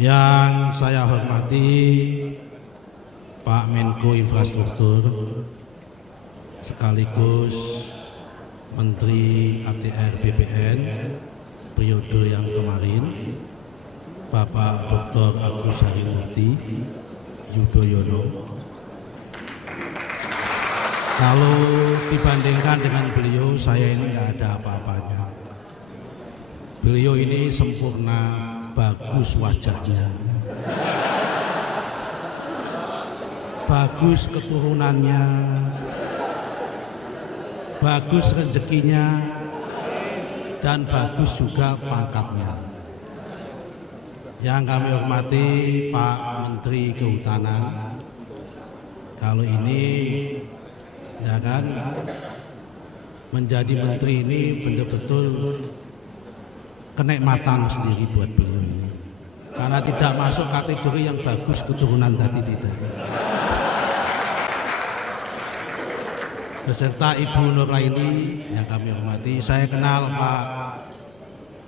Yang saya hormati Pak Menko Infrastruktur sekaligus Menteri ATR BPN periode yang kemarin, Bapak Dr. Agus Harimurti Yudhoyono. Kalau dibandingkan dengan beliau, saya ini nggak ada apa-apanya. Beliau ini sempurna, bagus wajahnya, bagus keturunannya, bagus rezekinya, dan bagus juga pangkatnya. Yang kami hormati Pak Menteri Kehutanan, kalau ini ya kan menjadi menteri ini betul-betul kenikmatan sendiri buat beliau ini, karena tidak masuk kategori yang bagus keturunan tadi tidak. Beserta Ibu Nuraini yang kami hormati, saya kenal Pak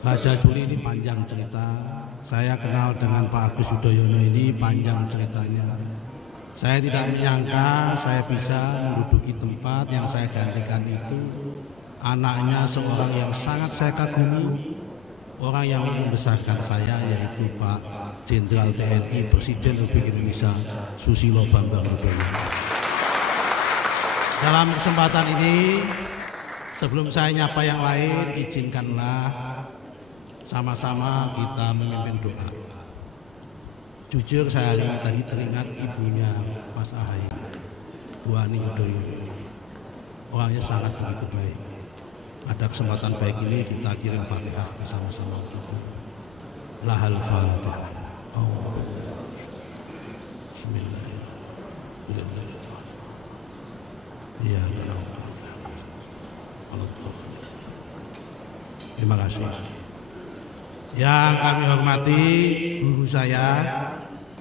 Raja Juli ini panjang cerita. Saya kenal dengan Pak Agus Yudhoyono ini panjang ceritanya. Saya tidak menyangka saya bisa menduduki tempat yang saya gantikan itu. Anaknya seorang yang sangat saya kagumi, orang yang membesarkan saya, yaitu Pak Jenderal TNI Presiden Republik Indonesia Susilo Bambang Yudhoyono. Dalam kesempatan ini, sebelum saya nyapa yang lain, izinkanlah sama-sama kita memimpin doa. Jujur saya tadi teringat ibunya Mas Ahaye, Bu Ani Yudhoyono. Orangnya sangat begitu baik. Ada kesempatan baik ini kita kirim Fatihah bersama-sama. Lahal Fatihah. Bismillahirrahmanirrahim. Ya Allah. Terima kasih. Yang kami hormati guru saya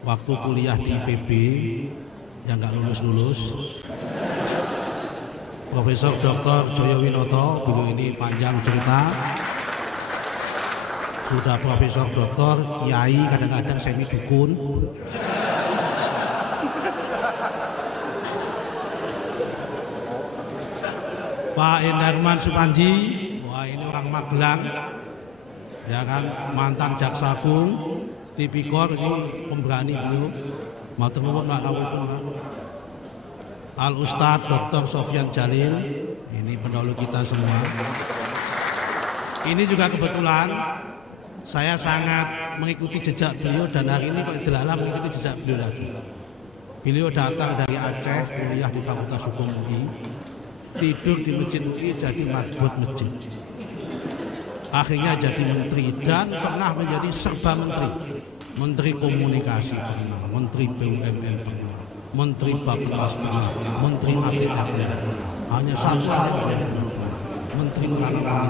waktu kuliah di IPB yang nggak lulus-lulus, Profesor Dr. Joyowinoto. Dulu ini panjang cerita, sudah Profesor Doktor, Kiai, kadang-kadang semi dukun. Pak Endarman Supanji, wah ini orang Magelang, ya kan, mantan Jaksa Agung, tipikor, ini pemberani beliau, mau temukan Pak Kapolri. Al Ustadz Dr. Sofyan Jalil, ini pendahulu kita semua. Ini juga kebetulan saya sangat mengikuti jejak beliau, dan hari ini Pak Delala mengikuti jejak beliau lagi. Beliau datang dari Aceh, kuliah di Fakultas Hukum UI, tidur di masjid UI, jadi marbot masjid. Akhirnya jadi menteri dan pernah menjadi serba menteri. Menteri Komunikasi pernah, Menteri BUMN pernah, Menteri Bappenas pernah, Menteri ATR pernah. Hanya satu saja Menteri Pemerintahan.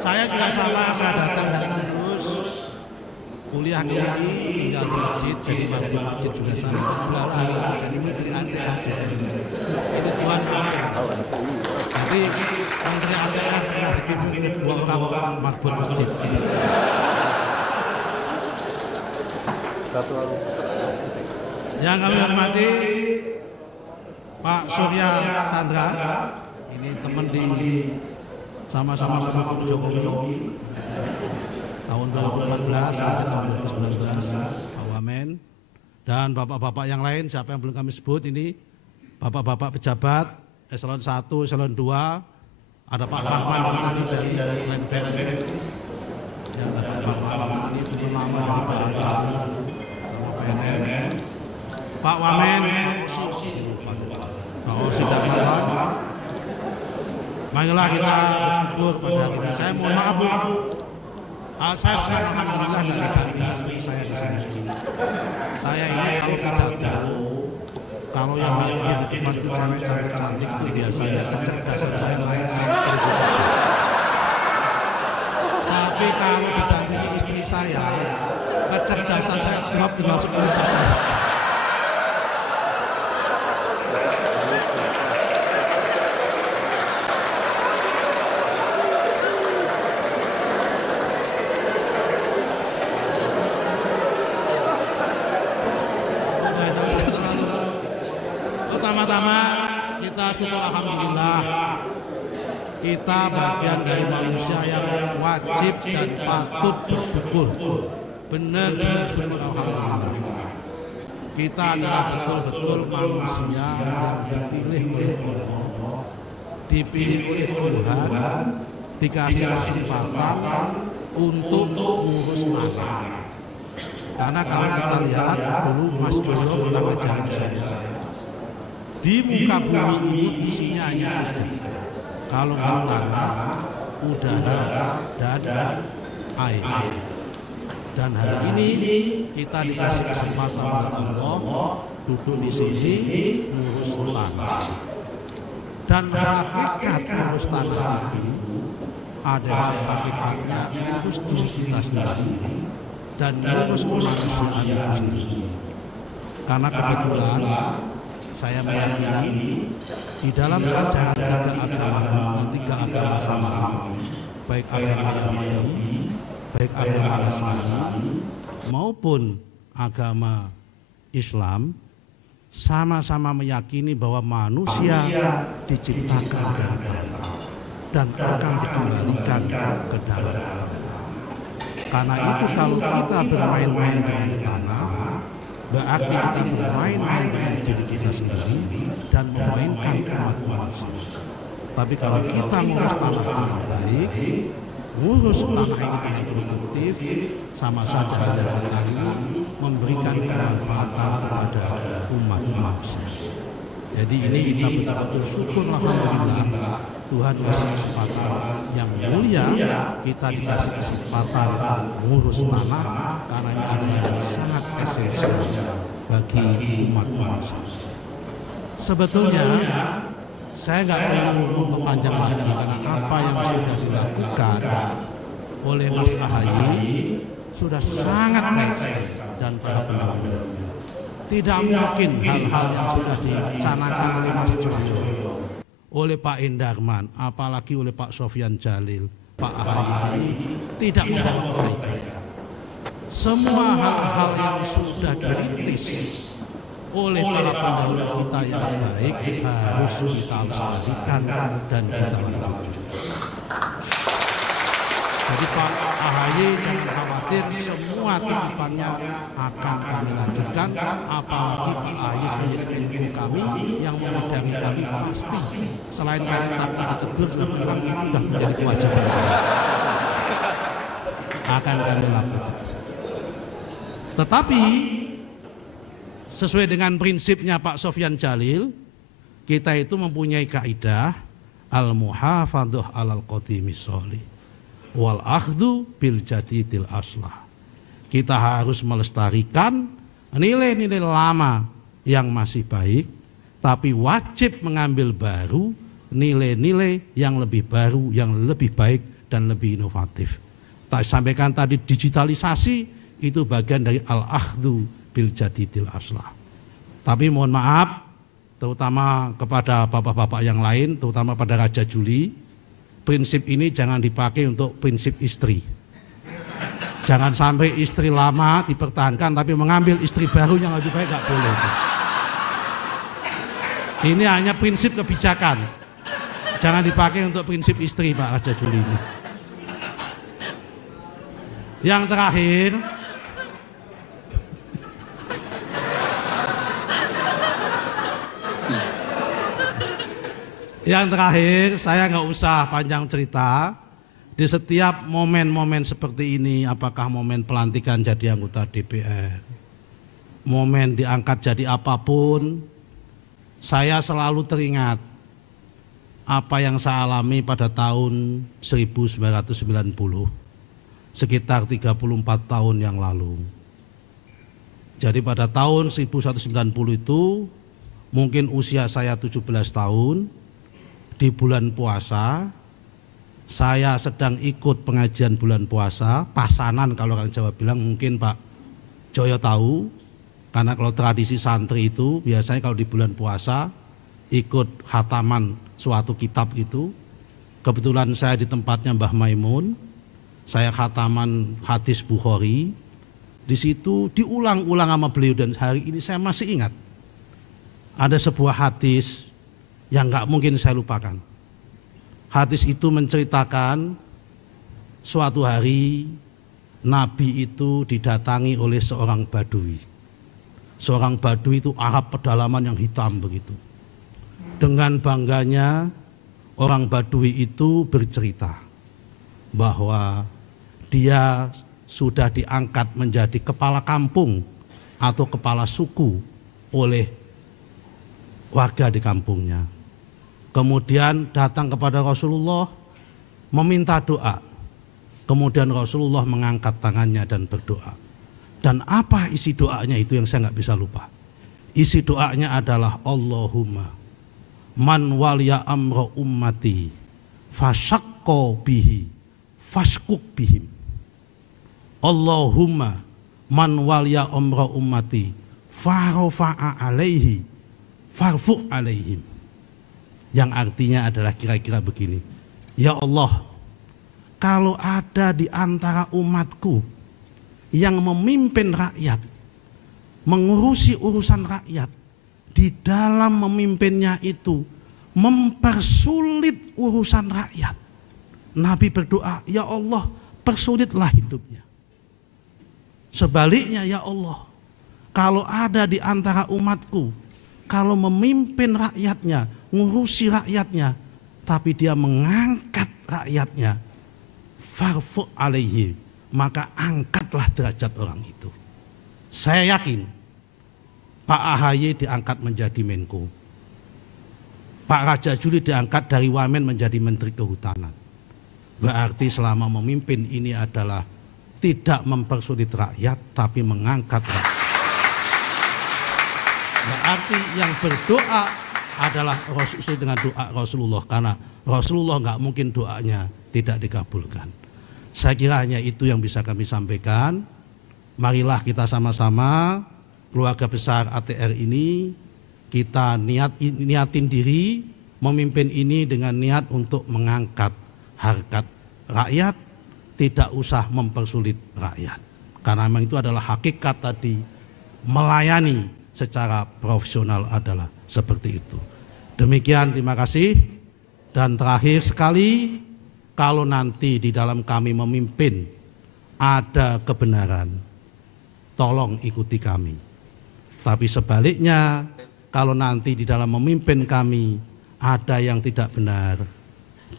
Saya juga salah, saya datang dari kuliah ini tinggal di masjid, jadi di masjid juga sama. Jadi menteri ATR. Itu Tuhan Allah. Jadi menteri ATR pernah dipimpin 2 orang marbot masjid. Yang kami hormati Pak Surya Chandra, ini teman di sama-sama Jokowi. Tahun 2014 tahun 2019, Pak Wamen, dan bapak-bapak yang lain, siapa yang belum kami sebut ini, bapak-bapak pejabat eselon 1, eselon 2, ada Pak Rahman dari BNN, ya, ada Pak Rahman ini sebelum nama BNN, Pak Wamen, Pak Osi dari Jawa. Marilah kita bersyukur pada kita. Saya mohon maaf Bu. Saya alhamdulillah nggak istri saya di sini. Saya ini kalau pidato, kalau yang mantu cewek cantik itu biasanya kecerdasan saya lain. Tapi kalau didampingi istri saya, kecerdasan saya drop tinggal 10%. syukur alhamdulillah. Kita bagian dari manusia yang wajib dan patut bersyukur. Benar bersyukur alhamdulillah. Kita adalah betul-betul manusia yang dipilih oleh Allah, dipilih oleh Tuhan, dikasih kesempatan untuk mengurus anak. Karena kalau kita lihat dulu Mas Joyo pernah ngajarin saya, di muka bumi ini isinya hanya kalau tanah, udara, dan air. Dan hari ini kita dikasih kesempatan oleh Allah duduk di sini mengurus tanah. Dan hakikat mengurus tanah itu adalah hakikatnya mengurus diri kita sendiri dan mengurus kemanusiaan sendiri. Karena kebetulan saya meyakini di dalam ajaran agama tiga agama sama, baik agama Yahudi, baik agama Nasrani maupun agama Islam, sama-sama meyakini bahwa manusia diciptakan dan akan dikembalikan ke dalam. Karena itu kalau kita bermain-main dengan tanah, berarti kita bermain-main dengan diri kita sendiri dan memainkan kemampuan manusia. Tapi kalau kita ngurus tanah dengan baik, ngurus tanah ini dengan produktif, sama saja kita memberikan kemanfaatan kepada umat manusia. Jadi ini kita betul-betul syukur alhamdulillah Tuhan kasih kesempatan yang mulia, kita dikasih kesempatan mengurus tanah karena ini adalah yang sangat esensial bagi umat manusia. Sebetulnya saya nggak perlu memperpanjang lagi karena apa yang sudah dilakukan oleh Mas Ahaye sudah sangat baik dan para pendahulu. Tidak mungkin hal-hal yang sudah dicanangkan oleh Mas Joyo, oleh Pak Endarman, apalagi oleh Pak Sofyan Jalil, Pak Ahaye, tidak mudah memperbaiki. Semua hal-hal yang sudah dirintis oleh para pendahulu kita yang baik harus kita lestarikan dan kita lakukan. Jadi Pak Ahaye jangan khawatir, semua tahapannya akan kami lanjutkan, apalagi Pak Ahaye sebagai pemimpin kami yang memedangi kami pasti selain kami tak tegur dan pulang sudah menjadi kewajiban kami. Akan kami lakukan. Tetapi sesuai dengan prinsipnya Pak Sofyan Jalil, kita itu mempunyai kaidah al-muhafadhah alal qadimis sholih wal akhdu bil jadidil aslah. Kita harus melestarikan nilai-nilai lama yang masih baik, tapi wajib mengambil baru nilai-nilai yang lebih baru, yang lebih baik dan lebih inovatif. Tak sampaikan tadi digitalisasi itu bagian dari al-akhdu bil jadidil aslah. Tapi mohon maaf, terutama kepada bapak-bapak yang lain, terutama pada Raja Juli, prinsip ini jangan dipakai untuk prinsip istri. Jangan sampai istri lama dipertahankan tapi mengambil istri baru yang lebih baik, nggak boleh. Ini hanya prinsip kebijakan. Jangan dipakai untuk prinsip istri Pak Raja Juli ini. Yang terakhir, saya nggak usah panjang cerita. Di setiap momen-momen seperti ini, apakah momen pelantikan jadi anggota DPR, momen diangkat jadi apapun, saya selalu teringat apa yang saya alami pada tahun 1990, sekitar 34 tahun yang lalu. Jadi pada tahun 1990 itu mungkin usia saya 17 tahun. Di bulan puasa, saya sedang ikut pengajian bulan puasa, pasanan kalau orang Jawa bilang, mungkin Pak Joyo tahu, karena kalau tradisi santri itu biasanya kalau di bulan puasa ikut khataman suatu kitab itu. Kebetulan saya di tempatnya Mbah Maimun, saya khataman hadis Bukhari, di situ diulang-ulang sama beliau dan hari ini saya masih ingat. Ada sebuah hadis yang nggak mungkin saya lupakan. Hadis itu menceritakan suatu hari Nabi itu didatangi oleh seorang Badui. Seorang Badui itu Arab pedalaman yang hitam begitu. Dengan bangganya orang Badui itu bercerita bahwa dia sudah diangkat menjadi kepala kampung atau kepala suku oleh warga di kampungnya. Kemudian datang kepada Rasulullah meminta doa. Kemudian Rasulullah mengangkat tangannya dan berdoa. Dan apa isi doanya itu yang saya nggak bisa lupa. Isi doanya adalah Allahumma man waliya amra ummati fasyakko bihi fashkuk bihim. Allahumma man waliya amra ummati farofa'a alaihi farfu' alaihim. Yang artinya adalah kira-kira begini. Ya Allah, kalau ada di antara umatku yang memimpin rakyat, mengurusi urusan rakyat, di dalam memimpinnya itu mempersulit urusan rakyat, Nabi berdoa, ya Allah, persulitlah hidupnya. Sebaliknya, ya Allah, kalau ada di antara umatku, kalau memimpin rakyatnya, ngurusi rakyatnya, tapi dia mengangkat rakyatnya, farfu' alaihi, maka angkatlah derajat orang itu. Saya yakin Pak AHY diangkat menjadi Menko, Pak Raja Juli diangkat dari Wamen menjadi Menteri Kehutanan. Berarti selama memimpin ini adalah tidak mempersulit rakyat, tapi mengangkat rakyat. Berarti yang berdoa adalah sesuai dengan doa Rasulullah, karena Rasulullah nggak mungkin doanya tidak dikabulkan. Saya kira hanya itu yang bisa kami sampaikan. Marilah kita sama-sama keluarga besar ATR ini, kita niatin diri memimpin ini dengan niat untuk mengangkat harkat rakyat, tidak usah mempersulit rakyat. Karena memang itu adalah hakikat tadi, melayani secara profesional adalah seperti itu. Demikian, terima kasih. Dan terakhir sekali, kalau nanti di dalam kami memimpin ada kebenaran, tolong ikuti kami. Tapi sebaliknya, kalau nanti di dalam memimpin kami ada yang tidak benar,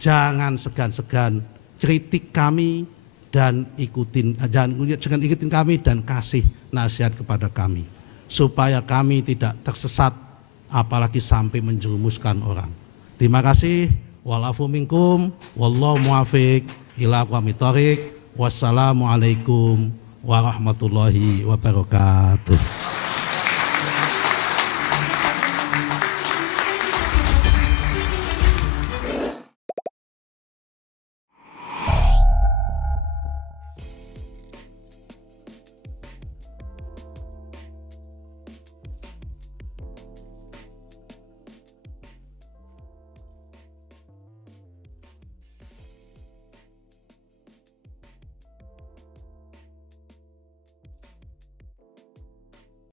jangan segan-segan kritik kami dan jangan ikutin kami dan kasih nasihat kepada kami, supaya kami tidak tersesat, apalagi sampai menjerumuskan orang. Terima kasih. Walafu minkum, wallahu muwafiq ila aqwamit thoriq. Wassalamualaikum warahmatullahi wabarakatuh.